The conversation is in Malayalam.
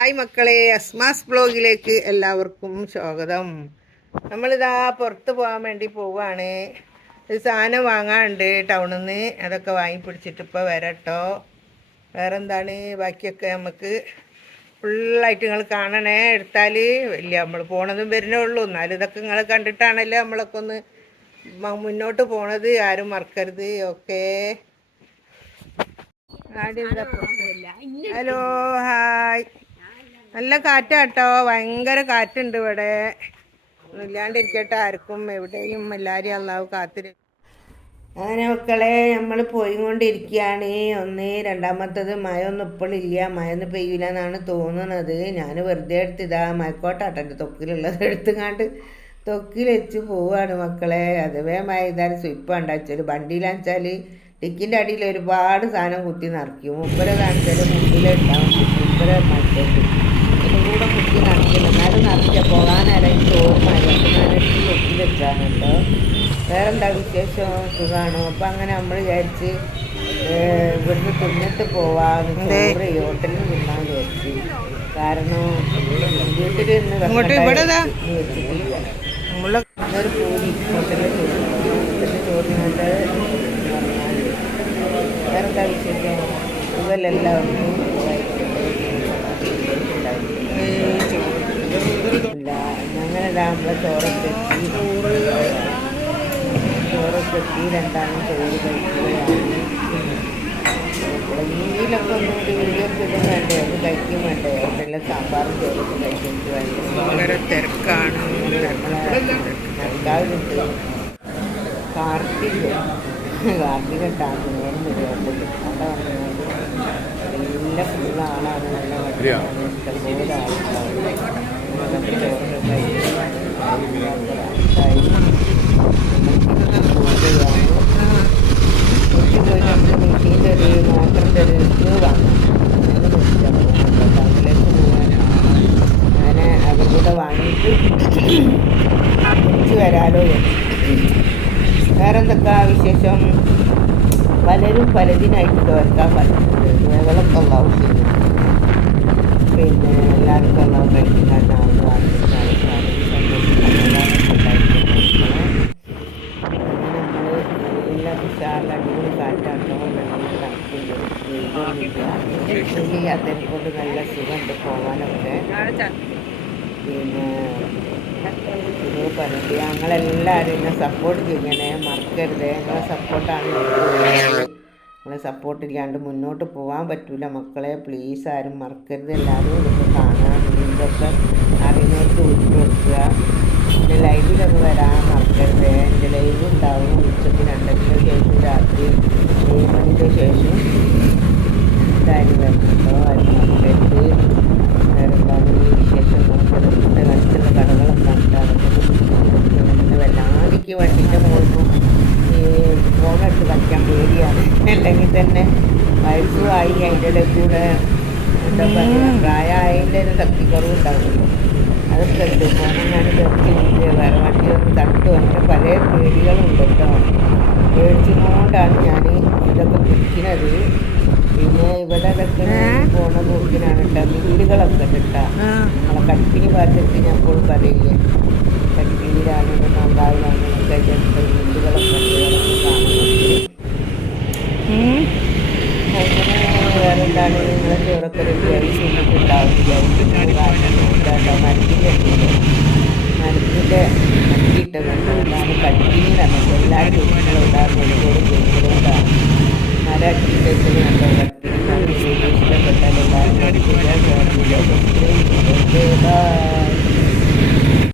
ഹായ് മക്കളെ അസ്മാസ് ബ്ലോഗിലേക്ക് എല്ലാവർക്കും സ്വാഗതം. നമ്മളിതാ പുറത്ത് പോകാൻ വേണ്ടി പോവാണ്. ഒരു സാധനം വാങ്ങാനുണ്ട് ടൗണിൽ നിന്ന് അതൊക്കെ വാങ്ങിപ്പിടിച്ചിട്ട് ഇപ്പോൾ വരട്ടോ. വേറെ എന്താണ് ബാക്കിയൊക്കെ നമുക്ക് ഫുള്ളായിട്ട് നിങ്ങൾ കാണണേ. എടുത്താൽ വലിയ നമ്മൾ പോണതും വരുന്നേ ഉള്ളൂ. എന്നാലും ഇതൊക്കെ നിങ്ങൾ കണ്ടിട്ടാണല്ലോ നമ്മളൊക്കെ ഒന്ന് മുന്നോട്ട് പോണത്. ആരും മറക്കരുത്. ഓക്കേ. ഹലോ ഹായ് നല്ല കാറ്റാട്ടോ. ഭയങ്കര കാറ്റുണ്ട് ഇവിടെ. ഇല്ലാണ്ടിരിക്കട്ടെ. ആർക്കും എവിടെയും എല്ലാവരും അള്ളാവ് കാത്തിരി അങ്ങനെ മക്കളെ നമ്മൾ പോയിക്കൊണ്ടിരിക്കുകയാണ്. ഒന്ന് രണ്ടാമത്തത് മഴ ഒന്നും ഇപ്പോഴില്ല മഴ ഒന്നും പെയ്യില്ല എന്നാണ് തോന്നുന്നത്. ഞാൻ വെറുതെ എടുത്തിതാ. മയക്കോട്ടാട്ടോ എന്റെ തൊക്കിലുള്ളത് എടുത്തുങ്ങാണ്ട് തൊക്കിൽ വെച്ച് പോവാണ് മക്കളെ. അതുവേ മഴ ഇതായാലും സ്വിപ്പ് ഉണ്ടാച്ചാൽ വണ്ടിയിലാച്ചാൽ ഡിക്കിന്റെ അടിയിൽ ഒരുപാട് സാധനം കുത്തി നിറയ്ക്കും. മുപ്പര കാണിച്ചാൽ മുമ്പിലുണ്ടാവും മുപ്പര മറ്റേക്ക് കൂടെ കുത്തി നടക്കില്ല എന്നാലും എനിക്ക് ഓർമ്മയില്ല അപ്പം ഞാനെടുത്ത് തൊക്കിൽ വെച്ചാണ് കേട്ടോ വേറെന്താ വിശേഷം? സുഖമാണോ അപ്പം അങ്ങനെ നമ്മൾ വിചാരിച്ച് ഇവിടുന്ന് തിന്നിട്ട് പോവാം. ചോറ് ഹോട്ടലിൽ തിന്നാൻ വിചാരിച്ചു. കാരണം വീട്ടിൽ നിന്ന് വെച്ചിട്ടില്ല. ഒരു പൂരി. ഹോട്ടലിൽ ഹോട്ടലിൽ ചോറിനാണ്ട് വേറെന്താ വിശേഷം? സുഖമല്ല എല്ലാവർക്കും ഇല്ല അങ്ങനെ നമ്മളെ ചോറൊക്കെ ചോറൊക്കെ എത്തി. രണ്ടാമത് ചോറ് കഴിക്കുകയാണ്. എപ്പോഴെങ്കിലൊക്കെ ഒന്നുകൂടി വീഡിയോ ഇടും. വേണ്ടേ? അത് കഴിക്കും. വേണ്ടേ? ഹോട്ടലിലെ സാമ്പാറും ചോറൊക്കെ കഴിക്കുന്നത് വളരെ തിരക്കാണ്. നടക്കാറുണ്ട് കാർത്തിക. കാർത്തിക ടാപ്പിനോടും വരുന്നുണ്ട് അവിടെ വന്നുകൊണ്ട് നല്ല ഫുള്ളാണ് നല്ല. ഇഷ്ടംപോലെ ആൾക്കാർ അതൊക്കെ ചോറൊക്കെ കഴിച്ച് ആൾക്കാരായി. കുറച്ച് പോയി നമ്മൾ മെഷീന്റെ ഒരു മോട്ടറിന്റെ ഒരു ഇത് വാങ്ങാം അത് നോക്കിയാൽ ടൗണിലേക്ക് പോകാനാണ് ഞാൻ അതും വാങ്ങിയിട്ട് തിരിച്ച് വരാലോ. വേറെന്തൊക്കെ വിശേഷം? പലരും പലതിനായിട്ട് തോൽക്കാൻ പറ്റുന്നത് വിളക്ക് ഉണ്ടാവും പിന്നെ എല്ലാവർക്കും ഉണ്ടാവും കഴിക്കുന്ന അതിനെ കൊണ്ട് നല്ല സുഖമുണ്ട് പോകാനൊക്കെ പിന്നെ ഞങ്ങളെല്ലാവരും എന്നെ സപ്പോർട്ട് ചെയ്യണേ മറക്കരുത്. നിങ്ങളെ സപ്പോർട്ടാണ് നിങ്ങളെ സപ്പോർട്ട് ഇല്ലാണ്ട് മുന്നോട്ട് പോകാൻ പറ്റില്ല മക്കളെ. പ്ലീസ് ആരും മറക്കരുത്. എല്ലാവരും ഇതൊക്കെ കാണാൻ ഇതൊക്കെ അറിയുന്നവർക്ക് വിട്ടു കൊടുക്കുക എന്റെ ലൈവിലൊക്കെ വരാൻ മറക്കരുത്. എന്റെ ലൈവ് ഉണ്ടാവും. അല്ലെങ്കിൽ തന്നെ വയസ്സുമായി അതിന്റെ ഇടയിൽ കൂടെ എന്താ പറയുക പ്രായമായതിന്റെ ഒരു ശക്തിക്കുറവ് ഉണ്ടാവുമല്ലോ. അതൊക്കെ ഉണ്ട് ഫോണിൽ ഞാൻ തെറിച്ചിട്ട് വേറെ വണ്ടി ഒന്ന് തട്ടു അങ്ങനെ പല പേടികളുണ്ട് കേട്ടോ. പേടിച്ചുകൊണ്ടാണ് ഞാൻ ഇതൊക്കെ പിടിക്കുന്നത് പിന്നെ ഇവിടെ അതൊക്കെ പോണ നോക്കിനാണ് കേട്ടോ. വീടുകളൊക്കെ ഉണ്ട് കേട്ടോ. നമ്മളെ കട്ടിനി ഭാഗത്ത് ഞാൻ ഇപ്പോൾ പറയില്ലേ? കട്ടിനിയിലാണ് നന്നായി വീടുകളൊക്കെ കാണുന്നുണ്ട് അങ്ങനെ വേറെ എന്താണ് നിങ്ങളെ ചോറൊക്കെ റെഡിയായി ചെയ്തിട്ടുണ്ടാവും വിചാരിച്ചിട്ടുണ്ടാവും മരത്തിന്റെ മരത്തിന്റെ മറ്റിട്ടതുണ്ട് അതാണ് കട്ടിനി നമുക്ക് എല്ലാ ചോറുകളും ഉണ്ടാകും ഉണ്ടാകും മരം അട്ടിട്ട് കണ്ടോ കട്ടിനി ഇഷ്ടപ്പെട്ടാൽ എല്ലാവരും